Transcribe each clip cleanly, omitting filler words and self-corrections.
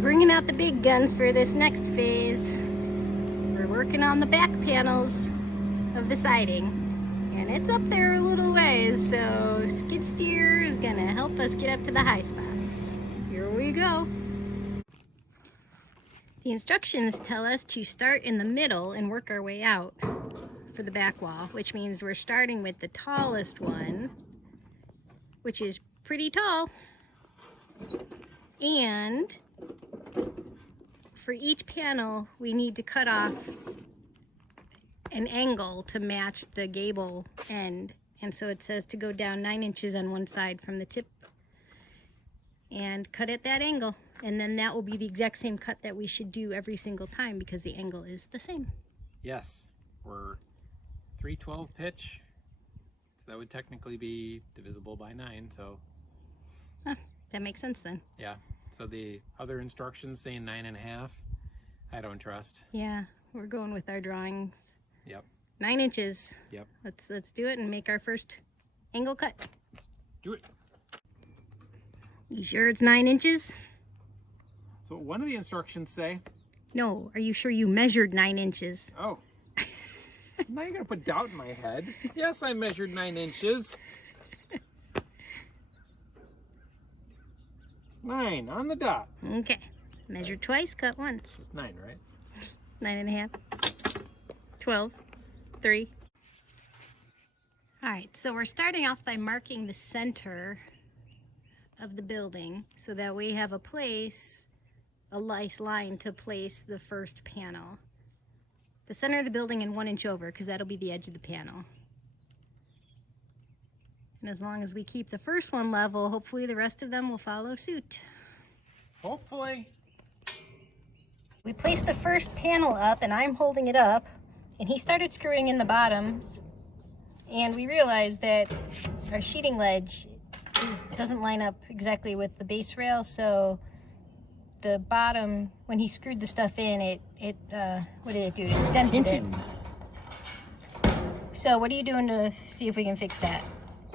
Bringing out the big guns for this next phase. We're working on the back panels of the siding, and it's up there a little ways, so skid steer is gonna help us get up to the high spots. Here we go. The instructions tell us to start in the middle and work our way out for the back wall, which means we're starting with the tallest one, which is pretty tall, and for each panel we need to cut off an angle to match the gable end, and so it says to go down 9 inches on one side from the tip and cut at that angle, and then that will be the exact same cut that we should do every single time because the angle is the same. Yes, we're 3/12 pitch, so that would technically be divisible by 9, so That makes sense then. yeah. So the other instructions saying 9.5, I don't trust. Yeah, we're going with our drawings. Yep. 9 inches. Yep. Let's do it and make our first angle cut. Do it. You sure it's 9 inches? So one of the instructions say, No, are you sure you measured 9 inches? oh, now you're gonna put doubt in my head. Yes, I measured 9 inches. 9 on the dot. Okay. Measure twice, cut once. It's 9, right? 9.5. 12. 3. Alright, so we're starting off by marking the center of the building so that we have a nice line to place the first panel. The center of the building and 1 inch over, because that'll be the edge of the panel. And as long as we keep the first one level, hopefully the rest of them will follow suit. Hopefully. We placed the first panel up, and I'm holding it up, and he started screwing in the bottoms, and we realized that our sheeting ledge doesn't line up exactly with the base rail, so the bottom, when he screwed the stuff in, it what did it do? It dented it. So what are you doing to see if we can fix that?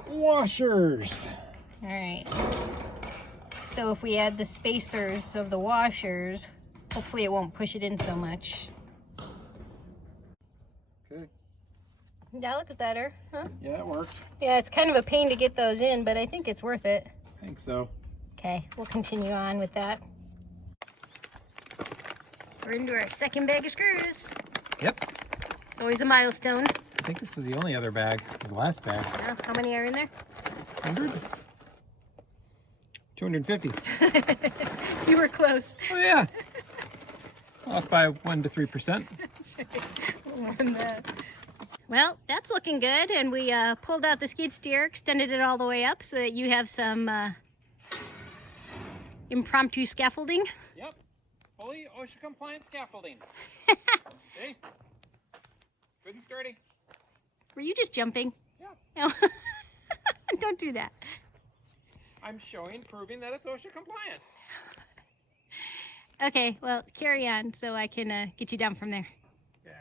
Washers. All right. So if we add the spacers of the washers, hopefully it won't push it in so much. Okay. That looked better, huh? Yeah, it worked. Yeah, it's kind of a pain to get those in, but I think it's worth it. I think so. Okay, we'll continue on with that. We're into our second bag of screws. Yep. It's always a milestone. I think this is the only other bag. This is the last bag. Now, how many are in there? 100? 250. You were close. Oh yeah. Off by 1 to 3%. More than that. Well, that's looking good, and we pulled out the skid steer, extended it all the way up so that you have some impromptu scaffolding. Yep. Fully OSHA compliant scaffolding. See? Good and sturdy. Were you just jumping? Yeah. No. Don't do that. I'm proving that it's OSHA compliant. Okay, well, carry on so I can get you down from there. Okay.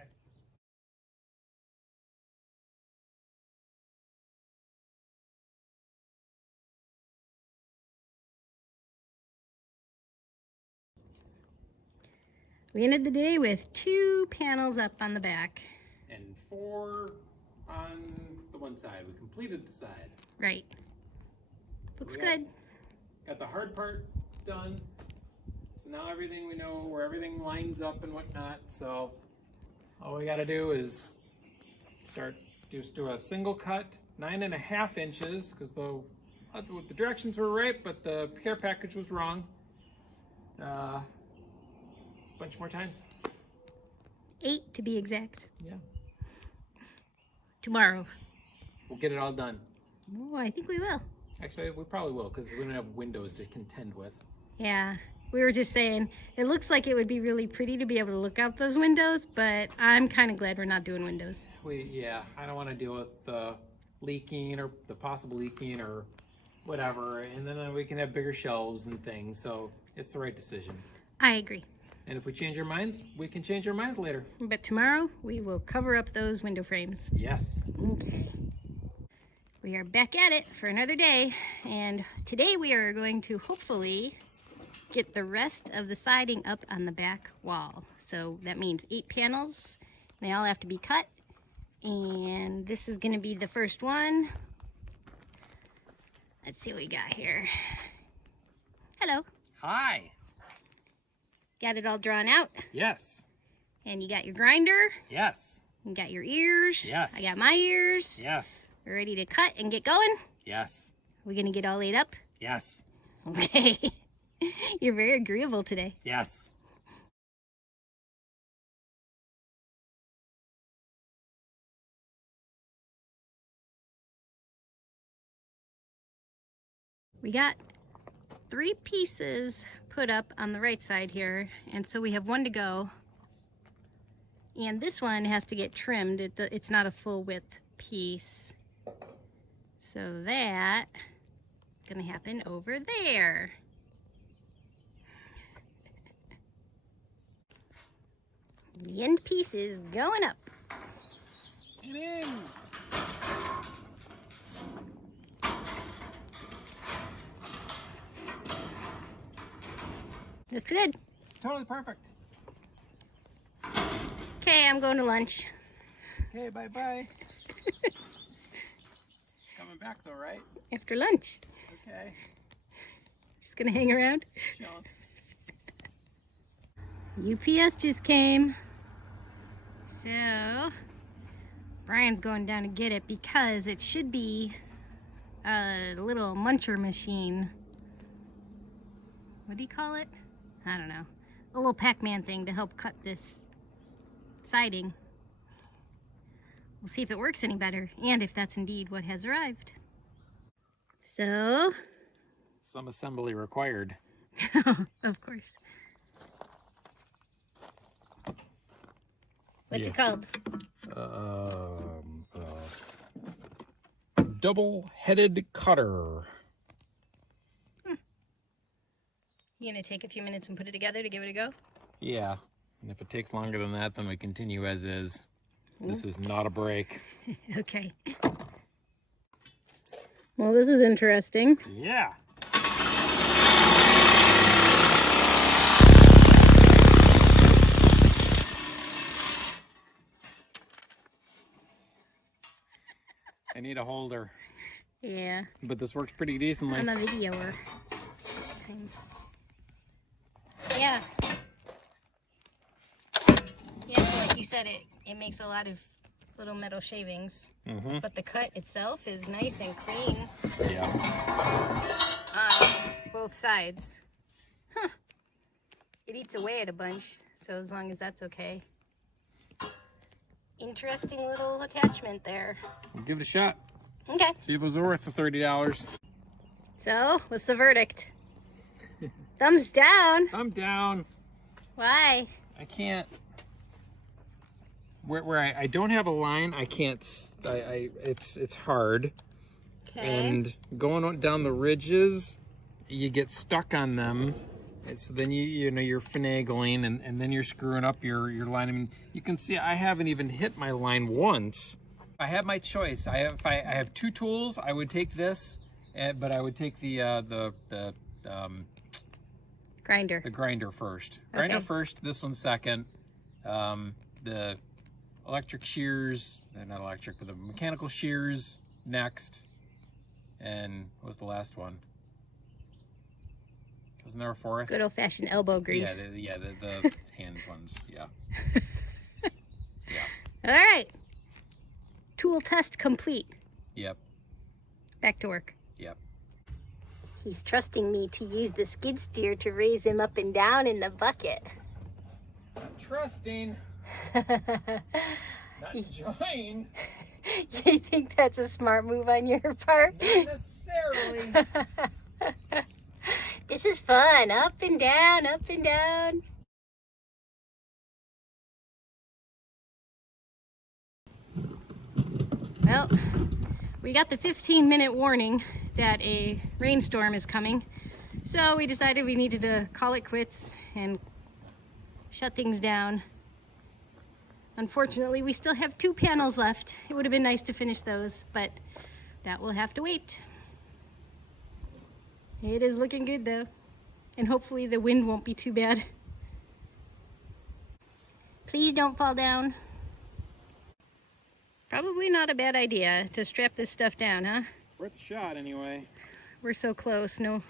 We ended the day with 2 panels up on the back. And 4 on the one side. We completed the side. Right. Looks We got- good. Got the hard part done. So now everything, we know where everything lines up and whatnot. So all we got to do is just do a single cut, 9.5 inches, because the directions were right, but the care package was wrong. Bunch more times. 8 to be exact. Yeah. Tomorrow. We'll get it all done. Oh, I think we will. Actually, we probably will, because we don't have windows to contend with. Yeah. We were just saying, it looks like it would be really pretty to be able to look out those windows, but I'm kind of glad we're not doing windows. Yeah, I don't want to deal with the leaking or the possible leaking or whatever, and then we can have bigger shelves and things, so it's the right decision. I agree. And if we change our minds, we can change our minds later. But tomorrow, we will cover up those window frames. Yes. Okay. We are back at it for another day, and today we are going to hopefully get the rest of the siding up on the back wall. So that means 8 panels. They all have to be cut. And this is gonna be the first one. Let's see what we got here. Hello. Hi. Got it all drawn out? Yes. And you got your grinder? Yes. You got your ears? Yes. I got my ears. Yes. We're ready to cut and get going? Yes. We gonna get all laid up? Yes. Okay. You're very agreeable today. Yes. We got 3 pieces put up on the right side here, and so we have 1 to go. And this one has to get trimmed. It's not a full width piece. So that's gonna happen over there. The end piece is going up. Get in. Looks good. Totally perfect. Okay, I'm going to lunch. Okay, bye-bye. Coming back though, right? After lunch. Okay. Just gonna hang around. Chilling. UPS just came. So, Brian's going down to get it because it should be a little muncher machine. What do you call it? I don't know. A little Pac-Man thing to help cut this siding. We'll see if it works any better and if that's indeed what has arrived. So, Some assembly required. of course. What's Yeah. it called? Double-headed cutter. You gonna take a few minutes and put it together to give it a go? Yeah, and if it takes longer than that, then we continue as is. This is not a break. Okay. Well, this is interesting. Yeah. I need a holder, Yeah, but this works pretty decently. I'm a videoer. Yeah. Yeah, so like you said, it makes a lot of little metal shavings. Mm-hmm. But the cut itself is nice and clean Yeah. on both sides. Huh. It eats away at a bunch, so as long as that's okay. Interesting little attachment there. We'll give it a shot. Okay. See if it was worth the $30. So, what's the verdict? Thumbs down. I'm down. Why? I can't. Where I don't have a line, I can't. It's hard. Okay. And going down the ridges, you get stuck on them. So then you're finagling, and then you're screwing up your line. I mean, you can see I haven't even hit my line once. I have my choice. If I have 2 tools, I would take this, but I would take the Grinder. the grinder first. Grinder Okay. first. This one second. The electric shears, not electric, but the mechanical shears next. And what was the last one? Wasn't there a 4th? Good old-fashioned elbow grease. The hand ones. Yeah. Yeah. All right. Tool test complete. Yep. Back to work. Yep. He's trusting me to use the skid steer to raise him up and down in the bucket. Trusting. Not enjoying. You think that's a smart move on your part? Not necessarily. This is fun. Up and down, up and down. Well, we got the 15-minute warning that a rainstorm is coming. So we decided we needed to call it quits and shut things down. Unfortunately, we still have 2 panels left. It would have been nice to finish those, but that will have to wait. It is looking good though. and hopefully the wind won't be too bad. Please don't fall down. Probably not a bad idea to strap this stuff down, huh? Worth a shot anyway. We're so close, no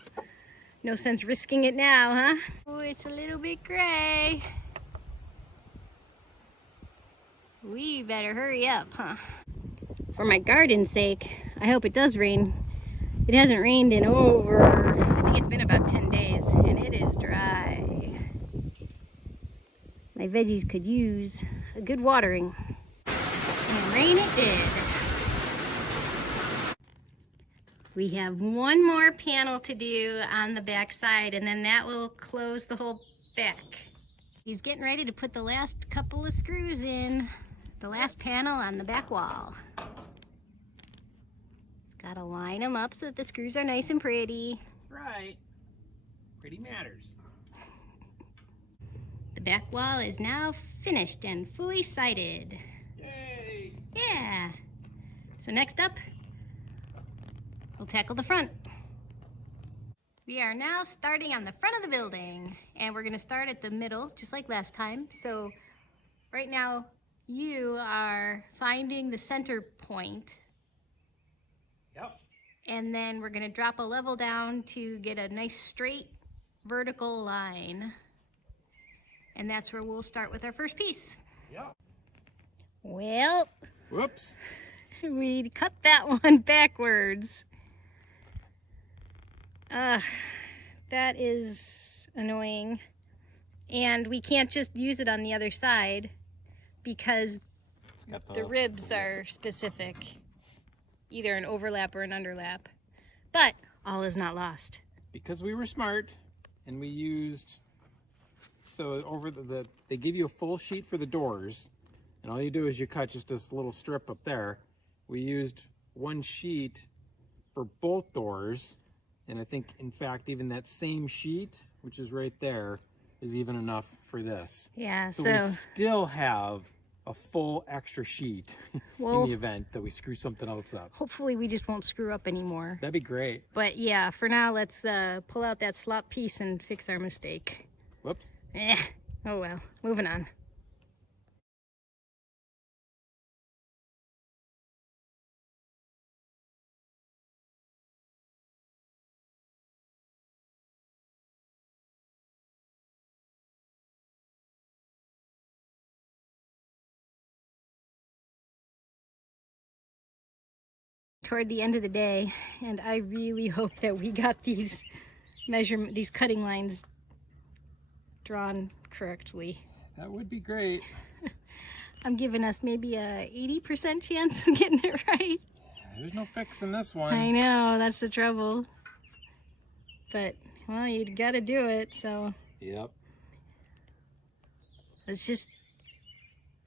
sense risking it now, huh? Oh, it's a little bit gray. We better hurry up, huh? For my garden's sake, I hope it does rain. It hasn't rained in I think it's been about 10 days, and it is dry. My veggies could use a good watering. And rain it did. We have one more panel to do on the back side, and then that will close the whole back. He's getting ready to put the last couple of screws in, the last panel on the back wall. He's got to line them up so that the screws are nice and pretty. That's right. Pretty matters. The back wall is now finished and fully sided. Yay! Yeah. So next up, we'll tackle the front. We are now starting on the front of the building, and we're gonna start at the middle, just like last time. So right now, you are finding the center point. Yep. And then we're gonna drop a level down to get a nice straight vertical line. And that's where we'll start with our first piece. Yep. Well, Whoops. we cut that one backwards. That is annoying. And we can't just use it on the other side because the ribs are specific. Either an overlap or an underlap. But all is not lost. Because we were smart and we used, so over they give you a full sheet for the doors, and all you do is you cut just this little strip up there. We used one sheet for both doors, and I think in fact even that same sheet, which is right there, is even enough for this. Yeah, so we still have a full extra sheet in the event that we screw something else up. Hopefully we just won't screw up anymore. That'd be great. But yeah, for now, let's pull out that slop piece and fix our mistake. Whoops. Oh well, moving on. Toward the end of the day, and I really hope that we got these cutting lines drawn correctly. That would be great. I'm giving us maybe a 80% chance of getting it right. There's no fixing this one. I know, that's the trouble. But, well, you gotta do it, so. Yep. Let's just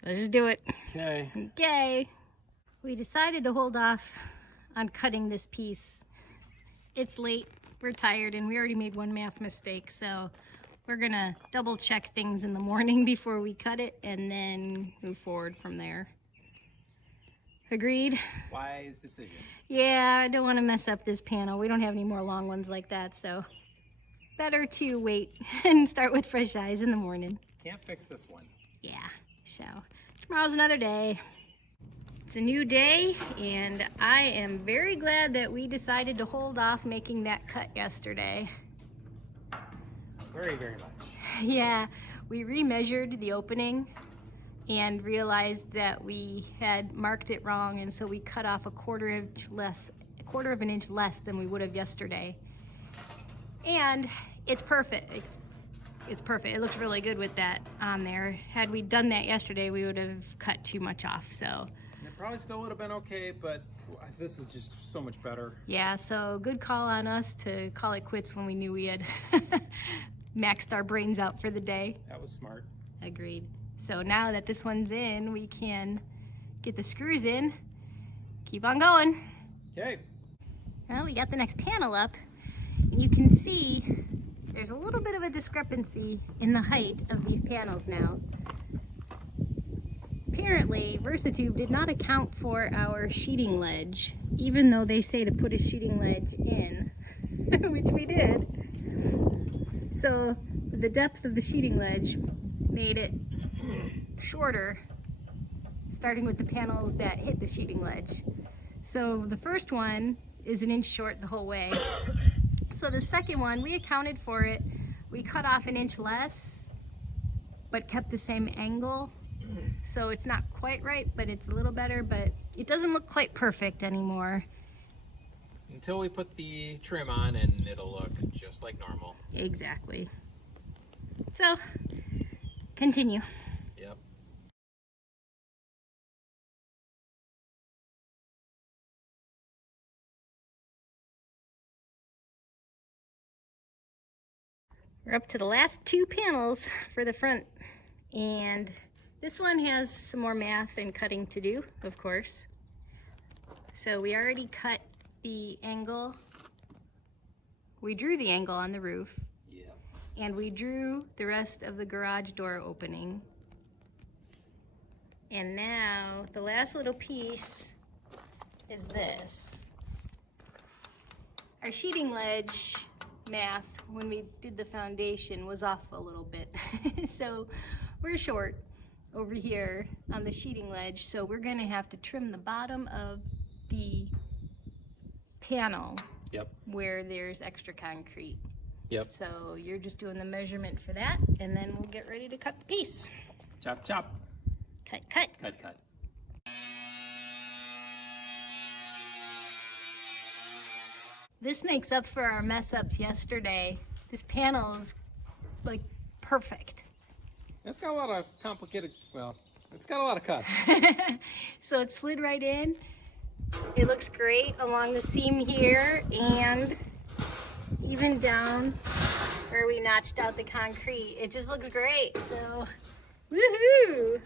do it. Okay. Okay. We decided to hold off on cutting this piece. It's late, we're tired, and we already made one math mistake, so we're gonna double check things in the morning before we cut it and then move forward from there. Agreed? Wise decision. Yeah, I don't want to mess up this panel. We don't have any more long ones like that, so better to wait and start with fresh eyes in the morning. Can't fix this one. Yeah, so tomorrow's another day. It's a new day, and I am very glad that we decided to hold off making that cut yesterday. Very, very much. Yeah, we remeasured the opening and realized that we had marked it wrong, and so we cut off a quarter of an inch less than we would have yesterday. And it's perfect. It's perfect. It looks really good with that on there. Had we done that yesterday, we would have cut too much off, so. It probably still would have been okay, but this is just so much better. Yeah, so good call on us to call it quits when we knew we had maxed our brains out for the day. That was smart. Agreed. So now that this one's in, we can get the screws in, keep on going. Okay. Well, we got the next panel up, and you can see there's a little bit of a discrepancy in the height of these panels now. Apparently, VersaTube did not account for our sheeting ledge, even though they say to put a sheeting ledge in, which we did. So the depth of the sheeting ledge made it shorter, starting with the panels that hit the sheeting ledge. So the first one is 1 inch short the whole way. So the second one, we accounted for it. We cut off 1 inch less, but kept the same angle. So it's not quite right, but it's a little better, but it doesn't look quite perfect anymore. Until we put the trim on, and it'll look just like normal. Exactly. So, continue. Yep. We're up to the last 2 panels for the front, and this one has some more math and cutting to do, of course. So we already cut the angle. We drew the angle on the roof. Yep. And we drew the rest of the garage door opening. And now the last little piece is this. Our sheeting ledge math when we did the foundation was off a little bit. So we're short over here on the sheeting ledge, so we're gonna have to trim the bottom of the panel. Yep. Where there's extra concrete. Yep. So you're just doing the measurement for that, and then we'll get ready to cut the piece. Chop, chop. Cut, cut. Cut, cut. This makes up for our mess ups yesterday. This panel is like perfect. It's got a lot of complicated, well, it's got a lot of cuts. So it slid right in. It looks great along the seam here and even down where we notched out the concrete. It just looks great. So, woohoo!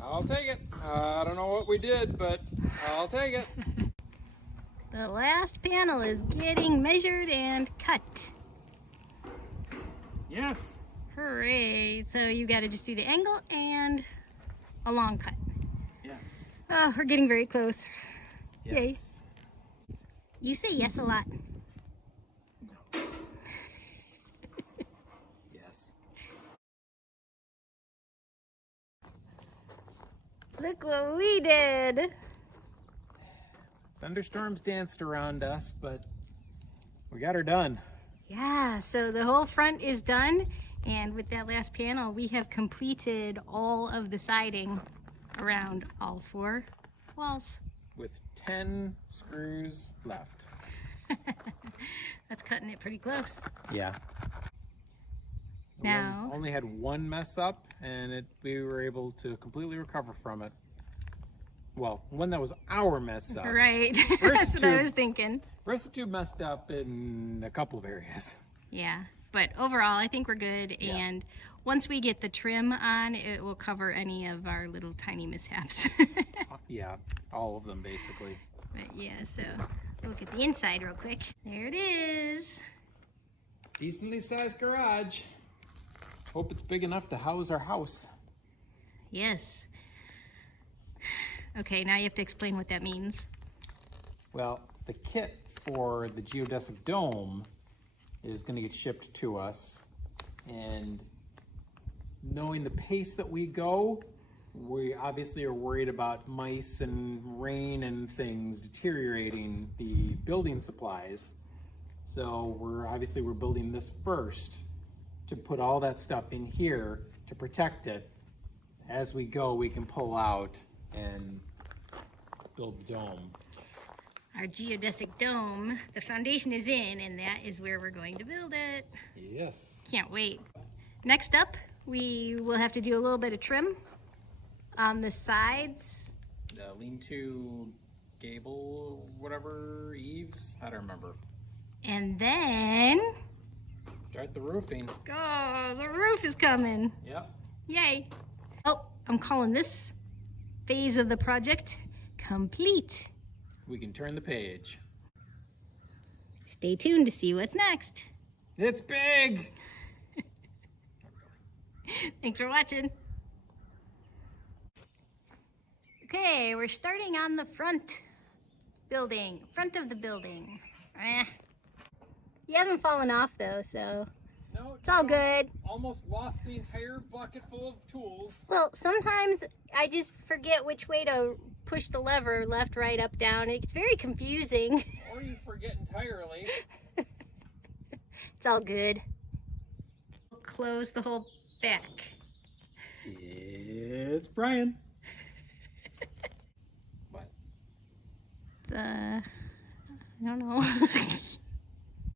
I'll take it. I don't know what we did, but I'll take it. The last panel is getting measured and cut. Yes. Hooray! So you got to just do the angle and a long cut. Yes. Oh, we're getting very close. Yay. Yes. You say yes a lot. Yes. Look what we did. Thunderstorms danced around us, but we got her done. Yeah, so the whole front is done, and with that last panel, we have completed all of the siding around all 4 walls. With 10 screws left. That's cutting it pretty close. Yeah. Now, We only had 1 mess up, and we were able to completely recover from it. Well, one that was our mess up. right, that's what I was thinking. VersaTube messed up in a couple of areas. Yeah, but overall, I think we're good, Yeah. and once we get the trim on, it will cover any of our little tiny mishaps. Yeah, all of them basically. But yeah, so look at the inside real quick. There it is. Decently sized garage. Hope it's big enough to house our house. Yes. Okay, now you have to explain what that means. Well, the kit for the geodesic dome is going to get shipped to us, and knowing the pace that we go, we obviously are worried about mice and rain and things deteriorating the building supplies. So we're building this first to put all that stuff in here to protect it. As we go, we can pull out and build the dome. Our geodesic dome, the foundation is in, and that is where we're going to build it. Yes. Can't wait. Next up, we will have to do a little bit of trim on the sides. The lean-to gable, whatever, eaves, I don't remember. And then, Start the roofing. oh, the roof is coming. Yep. Yay. Oh, I'm calling this phase of the project complete. We can turn the page. Stay tuned to see what's next. It's big! Thanks for watching. Okay, we're starting on the front of the building. Yay! You haven't fallen off though, so No, it's all good. Almost lost the entire bucket full of tools. Well, sometimes I just forget which way to push the lever, left, right, up, down. It's very confusing. Or you forget entirely. It's all good. We'll close the whole back. It's Brian. What? I don't know.